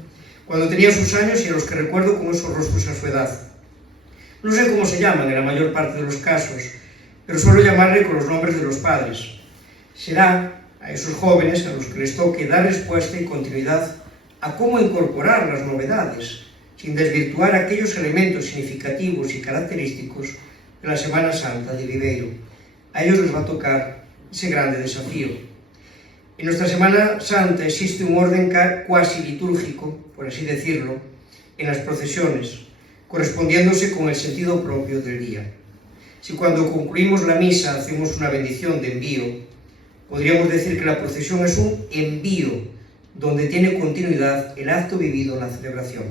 Cuando tenía sus años y a los que recuerdo con esos rostros a su edad. No sé cómo se llaman en la mayor parte de los casos, pero suelo llamarle con los nombres de los padres. Será a esos jóvenes a los que les toque dar respuesta y continuidad a cómo incorporar las novedades, sin desvirtuar aquellos elementos significativos y característicos de la Semana Santa de Viveiro. A ellos les va a tocar ese grande desafío. En nuestra Semana Santa existe un orden cuasi litúrgico, por así decirlo, en las procesiones, correspondiéndose con el sentido propio del día. Si cuando concluimos la misa hacemos una bendición de envío, podríamos decir que la procesión es un envío, donde tiene continuidad el acto vivido en la celebración.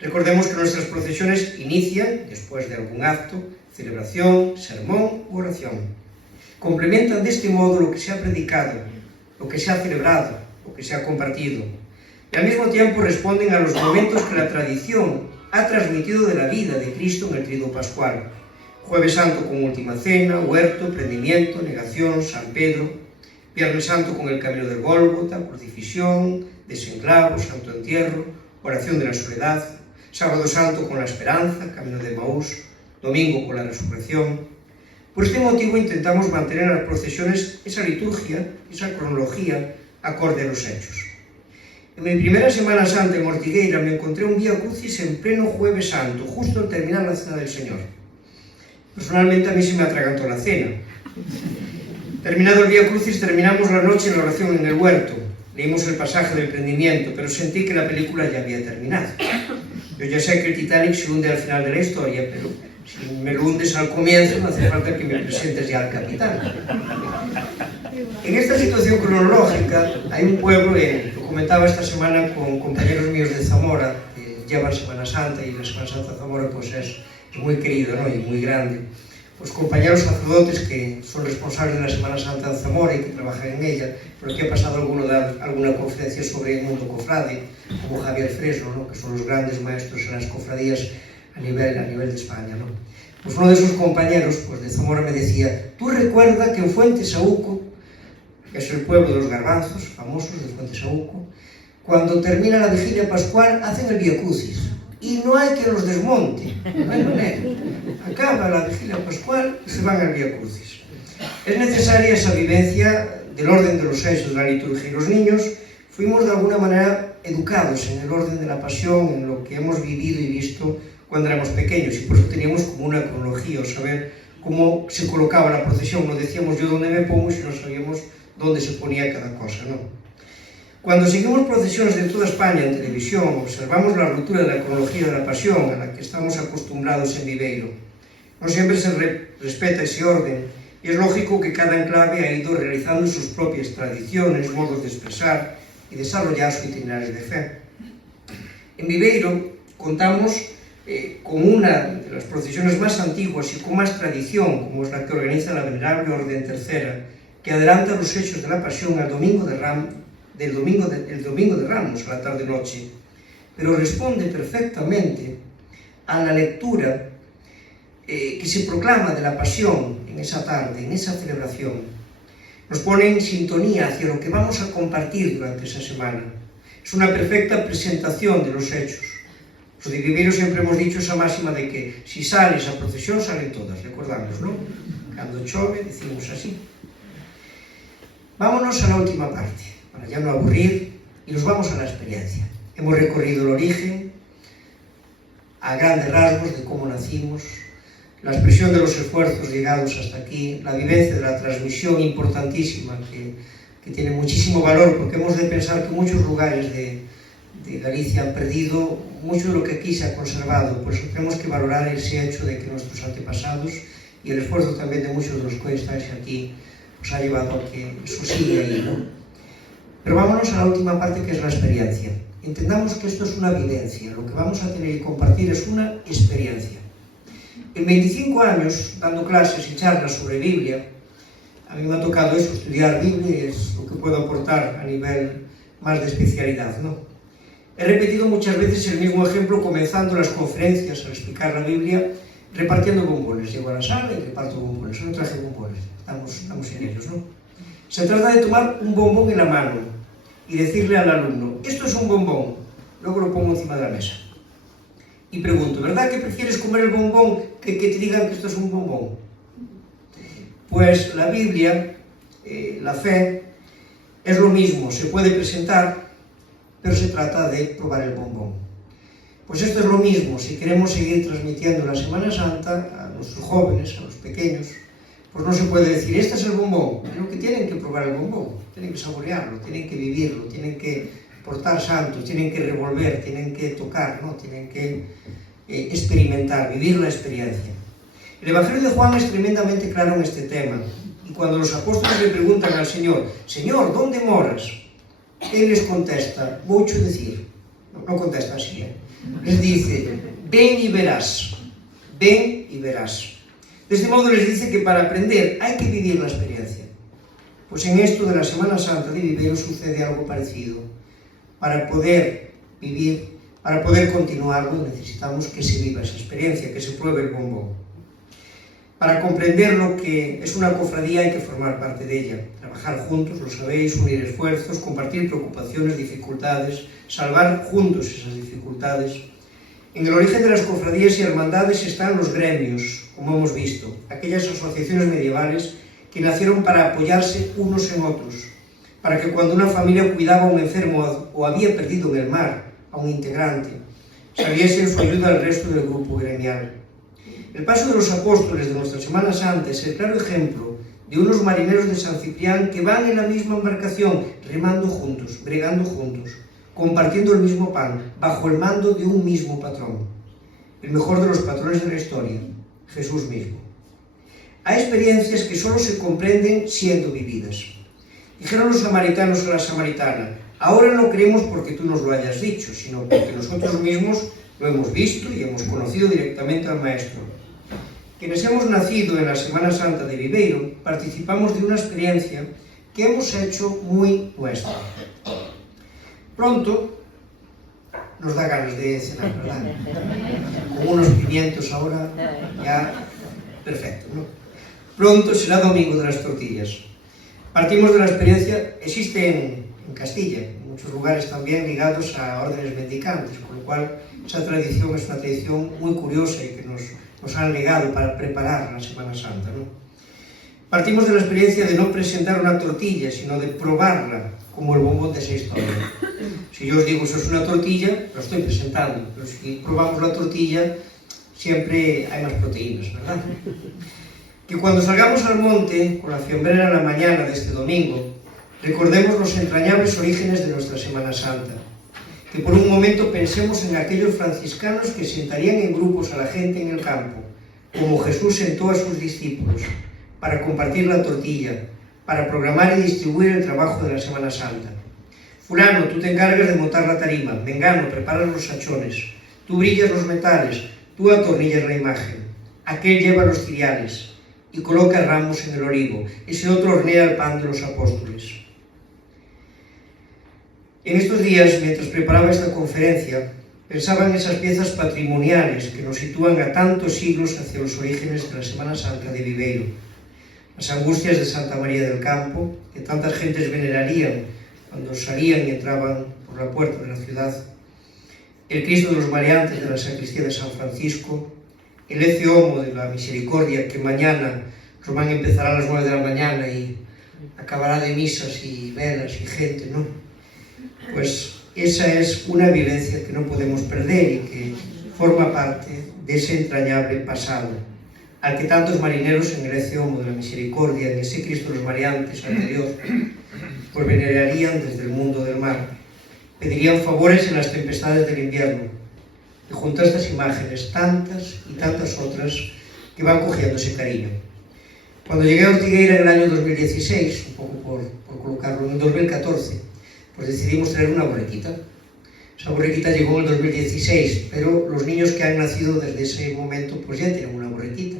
Recordemos que nuestras procesiones inician, después de algún acto, celebración, sermón u oración. Complementan de este modo lo que se ha predicado, lo que se ha celebrado, lo que se ha compartido, y al mismo tiempo responden a los momentos que la tradición ha transmitido de la vida de Cristo en el Triduo Pascual. Jueves Santo con Última Cena, Huerto, Prendimiento, Negación, San Pedro. Viernes Santo con el Camino del Gólgota, Crucifixión, Desenclavo, Santo Entierro, Oración de la Soledad. Sábado Santo con la Esperanza, Camino de Emaús. Domingo con la Resurrección. Por este motivo intentamos mantener en las procesiones esa liturgia, esa cronología, acorde a los hechos. En mi primera Semana Santa en Ortigueira me encontré un Vía Crucis en pleno Jueves Santo, justo al terminar la Cena del Señor. Personalmente a mí se me atragantó la cena. Terminado el Vía Crucis, terminamos la noche en la oración en el huerto. Leímos el pasaje del prendimiento, pero sentí que la película ya había terminado. Yo ya sé que el Titanic se hunde al final de la historia, pero si me lo hundes al comienzo, no hace falta que me presentes ya al capitán. En esta situación cronológica hay un pueblo, lo comentaba esta semana con compañeros míos de Zamora, que llevan Semana Santa, y la Semana Santa de Zamora pues es muy querido, ¿no? Y muy grande. Pues compañeros sacerdotes que son responsables de la Semana Santa de Zamora y que trabajan en ella, pero que ha pasado alguna conferencia sobre el mundo cofrade, como Javier Fresno, ¿no? Que son los grandes maestros en las cofradías a nivel de España, ¿no? Pues uno de sus compañeros pues, de Zamora me decía, tú recuerda que en Fuentesauco, que es el pueblo de los garbanzos, famosos de Fuentesauco, cuando termina la vigilia pascual hacen el Vía Crucis. Y no hay que los desmonte, no hay manera. Acaba la vigilia pascual y se van al Vía Crucis. Es necesaria esa vivencia del orden de los hechos de la liturgia. Y los niños fuimos de alguna manera educados en el orden de la pasión, en lo que hemos vivido y visto cuando éramos pequeños. Y por eso teníamos como una cronología, o saber cómo se colocaba la procesión. No decíamos yo dónde me pongo, sino sabíamos dónde se ponía cada cosa, ¿no? Cuando seguimos procesiones de toda España en televisión, observamos la ruptura de la cronología de la pasión a la que estamos acostumbrados en Viveiro. No siempre se respeta ese orden y es lógico que cada enclave ha ido realizando sus propias tradiciones, modos de expresar y desarrollar su itinerario de fe. En Viveiro contamos con una de las procesiones más antiguas y con más tradición, como es la que organiza la Venerable Orden Tercera, que adelanta los hechos de la pasión al Domingo de Ramos, a la tarde-noche, pero responde perfectamente a la lectura que se proclama de la pasión en esa tarde, en esa celebración. Nos pone en sintonía hacia lo que vamos a compartir durante esa semana. Es una perfecta presentación de los hechos. Los de Viveiro siempre hemos dicho esa máxima de que si sale esa procesión, salen todas, recordamos, ¿no? Cuando chove, decimos así. Vámonos a la última parte, para ya no aburrir, y nos vamos a la experiencia. Hemos recorrido el origen, a grandes rasgos de cómo nacimos, la expresión de los esfuerzos llegados hasta aquí, la vivencia de la transmisión importantísima que tiene muchísimo valor, porque hemos de pensar que muchos lugares de Galicia han perdido mucho de lo que aquí se ha conservado. Por eso tenemos que valorar ese hecho de que nuestros antepasados y el esfuerzo también de muchos de los que estáis aquí os ha llevado a que eso siga ahí, ¿no? Pero vámonos a la última parte, que es la experiencia. Entendamos que esto es una vivencia, lo que vamos a tener que compartir es una experiencia. En 25 años, dando clases y charlas sobre Biblia, a mí me ha tocado eso, estudiar Biblia, y es lo que puedo aportar a nivel más de especialidad, ¿no? He repetido muchas veces el mismo ejemplo comenzando las conferencias al explicar la Biblia, repartiendo bombones. Llego a la sala y reparto bombones. No traje bombones, estamos en ellos, ¿no? Se trata de tomar un bombón en la mano y decirle al alumno, esto es un bombón, luego lo pongo encima de la mesa. Y pregunto, ¿verdad que prefieres comer el bombón que te digan que esto es un bombón? Pues la Biblia, la fe, es lo mismo, se puede presentar, pero se trata de probar el bombón. Pues esto es lo mismo, si queremos seguir transmitiendo la Semana Santa a nuestros jóvenes, a los pequeños, pues no se puede decir, este es el bombón, sino que tienen que probar el bombón, tienen que saborearlo, tienen que vivirlo, tienen que portar santos, tienen que revolver, tienen que tocar, ¿no? Tienen que experimentar, vivir la experiencia. El Evangelio de Juan es tremendamente claro en este tema, y cuando los apóstoles le preguntan al Señor, Señor, ¿dónde moras? Él les contesta, voucho decir, no contesta así, les dice, ven y verás, ven y verás. De este modo les dice que para aprender hay que vivir la experiencia. Pues en esto de la Semana Santa de Viveiro sucede algo parecido. Para poder vivir, para poder continuarlo, necesitamos que se viva esa experiencia, que se pruebe el bombón. Para comprender lo que es una cofradía hay que formar parte de ella, trabajar juntos, lo sabéis, unir esfuerzos, compartir preocupaciones, dificultades, salvar juntos esas dificultades. En el origen de las cofradías y hermandades están los gremios, como hemos visto, aquellas asociaciones medievales que nacieron para apoyarse unos en otros, para que cuando una familia cuidaba a un enfermo o había perdido en el mar a un integrante, saliese en su ayuda al resto del grupo gremial. El paso de los apóstoles de nuestra Semana Santa es el claro ejemplo de unos marineros de San Ciprián que van en la misma embarcación, remando juntos, bregando juntos, compartiendo el mismo pan, bajo el mando de un mismo patrón, el mejor de los patrones de la historia, Jesús mismo. Hay experiencias que solo se comprenden siendo vividas. Dijeron los samaritanos a la samaritana, ahora no creemos porque tú nos lo hayas dicho, sino porque nosotros mismos lo hemos visto y hemos conocido directamente al Maestro. Quienes hemos nacido en la Semana Santa de Viveiro participamos de una experiencia que hemos hecho muy nuestra. Pronto nos da ganas de cenar, ¿verdad? Con unos pimientos ahora ya perfecto, ¿no? Pronto será Domingo de las Tortillas. Partimos de la experiencia, existe en Castilla, en muchos lugares también ligados a órdenes mendicantes, con lo cual esa tradición es una tradición muy curiosa y que nos han legado para preparar la Semana Santa, ¿no? Partimos de la experiencia de no presentar una tortilla, sino de probarla como el bombón de esa historia. Si yo os digo eso es una tortilla, lo estoy presentando, pero si probamos la tortilla, siempre hay más proteínas, ¿verdad? Que cuando salgamos al monte, con la fiambrera en la mañana de este domingo, recordemos los entrañables orígenes de nuestra Semana Santa. Que por un momento pensemos en aquellos franciscanos que sentarían en grupos a la gente en el campo, como Jesús sentó a sus discípulos, para compartir la tortilla, para programar y distribuir el trabajo de la Semana Santa. Fulano, tú te encargas de montar la tarima, Mengano, preparas los sachones, tú brillas los metales, tú atornillas la imagen, aquel lleva los ciriales y coloca ramos en el olivo, ese otro hornea el pan de los apóstoles. En estos días, mientras preparaba esta conferencia, pensaba en esas piezas patrimoniales que nos sitúan a tantos siglos hacia los orígenes de la Semana Santa de Viveiro. Las angustias de Santa María del Campo, que tantas gentes venerarían cuando salían y entraban por la puerta de la ciudad. El Cristo de los Mareantes de la sacristía de San Francisco. El Ecce Homo de la Misericordia, que mañana Román empezará a las 9 de la mañana y acabará de misas y velas y gente, ¿no? Pues esa es una vivencia que no podemos perder y que forma parte de ese entrañable pasado, al que tantos marineros en el Ecce Homo de la Misericordia, en ese Cristo de los Mareantes anterior, pues venerarían desde el mundo del mar, pedirían favores en las tempestades del invierno, y junto a estas imágenes, tantas y tantas otras que van cogiendo ese cariño. Cuando llegué a Ortigueira en el año 2016, un poco por colocarlo, en 2014, pues decidimos traer una bolequita. Esa borriquita llegó en el 2016, pero los niños que han nacido desde ese momento pues ya tienen una borriquita.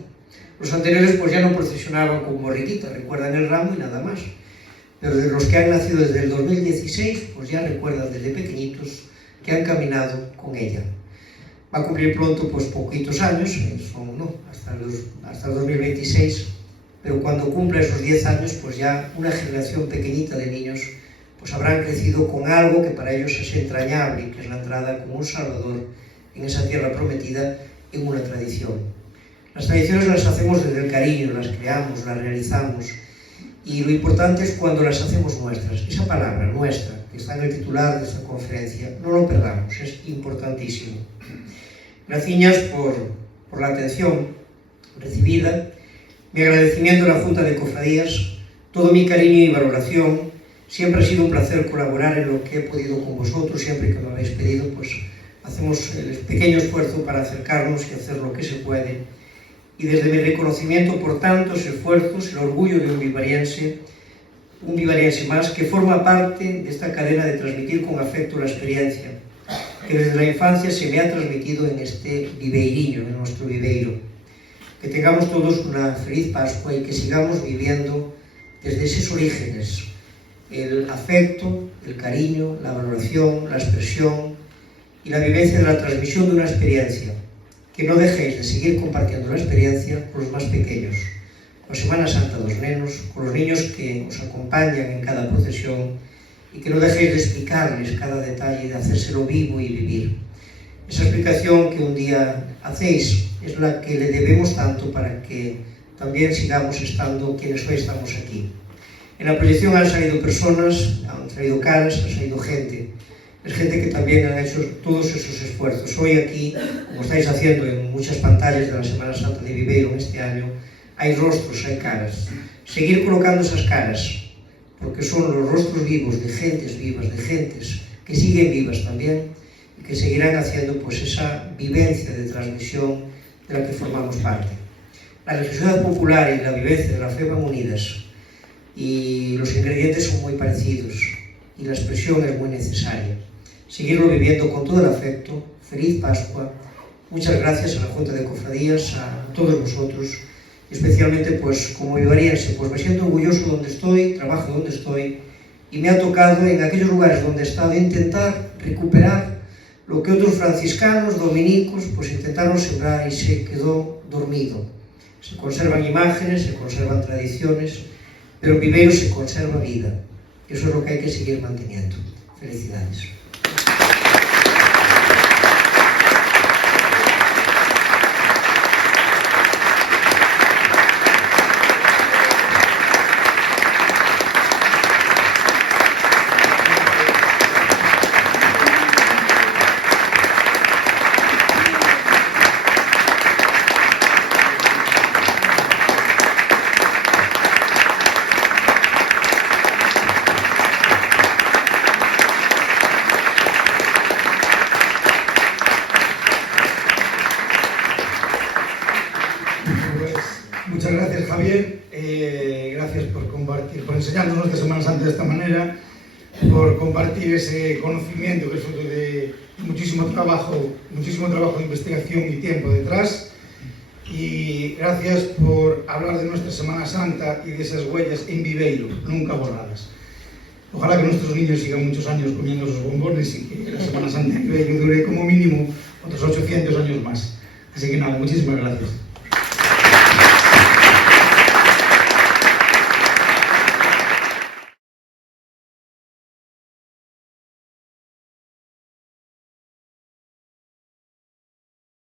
Los anteriores pues ya no procesionaban con borriquita, recuerdan el ramo y nada más. Pero de los que han nacido desde el 2016, pues ya recuerdan desde pequeñitos que han caminado con ella. Va a cumplir pronto pues poquitos años, hasta el 2026, pero cuando cumpla esos 10 años, pues ya una generación pequeñita de niños pues habrán crecido con algo que para ellos es entrañable, que es la entrada como un salvador en esa tierra prometida, en una tradición. Las tradiciones las hacemos desde el cariño, las creamos, las realizamos, y lo importante es cuando las hacemos nuestras. Esa palabra, nuestra, que está en el titular de esta conferencia, no lo perdamos, es importantísimo. Gracias por la atención recibida, mi agradecimiento a la Junta de Cofradías, todo mi cariño y valoración. Siempre ha sido un placer colaborar en lo que he podido con vosotros, siempre que me habéis pedido, pues hacemos el pequeño esfuerzo para acercarnos y hacer lo que se puede. Y desde mi reconocimiento por tantos esfuerzos, el orgullo de un vivariense más que forma parte de esta cadena de transmitir con afecto la experiencia que desde la infancia se me ha transmitido en este viveiriño, en nuestro viveiro. Que tengamos todos una feliz Pascua y que sigamos viviendo desde esos orígenes el afecto, el cariño, la valoración, la expresión y la vivencia de la transmisión de una experiencia. Que no dejéis de seguir compartiendo la experiencia con los más pequeños, con la Semana Santa dos nenos, con los niños que os acompañan en cada procesión, y que no dejéis de explicarles cada detalle, de hacérselo vivo y vivir. Esa explicación que un día hacéis es la que le debemos tanto para que también sigamos estando quienes hoy estamos aquí. En la proyección han salido personas, han salido caras, ha salido gente. Es gente que también han hecho todos esos esfuerzos. Hoy aquí, como estáis haciendo en muchas pantallas de la Semana Santa de Viveiro en este año, hay rostros, hay caras. Seguir colocando esas caras, porque son los rostros vivos de gentes vivas, de gentes que siguen vivas también y que seguirán haciendo pues esa vivencia de transmisión de la que formamos parte. La religiosidad popular y la vivencia de la fe van unidas y los ingredientes son muy parecidos y la expresión es muy necesaria. Seguirlo viviendo con todo el afecto. Feliz Pascua. Muchas gracias a la Junta de Cofradías, a todos vosotros, y especialmente pues como vivariense, pues me siento orgulloso donde estoy, trabajo donde estoy, y me ha tocado en aquellos lugares donde he estado intentar recuperar lo que otros franciscanos, dominicos, pues intentaron sembrar y se quedó dormido. Se conservan imágenes, se conservan tradiciones, pero en Viveiro se conserva vida. Eso es lo que hay que seguir manteniendo. Felicidades. Muchas gracias, Javier. Gracias por compartir, por enseñarnos esta Semana Santa de esta manera, por compartir ese conocimiento que es fruto de muchísimo trabajo de investigación y tiempo detrás. Y gracias por hablar de nuestra Semana Santa y de esas huellas en Viveiro, nunca borradas. Ojalá que nuestros niños sigan muchos años comiendo esos bombones y que la Semana Santa en Viveiro dure como mínimo otros 800 años más. Así que nada, muchísimas gracias.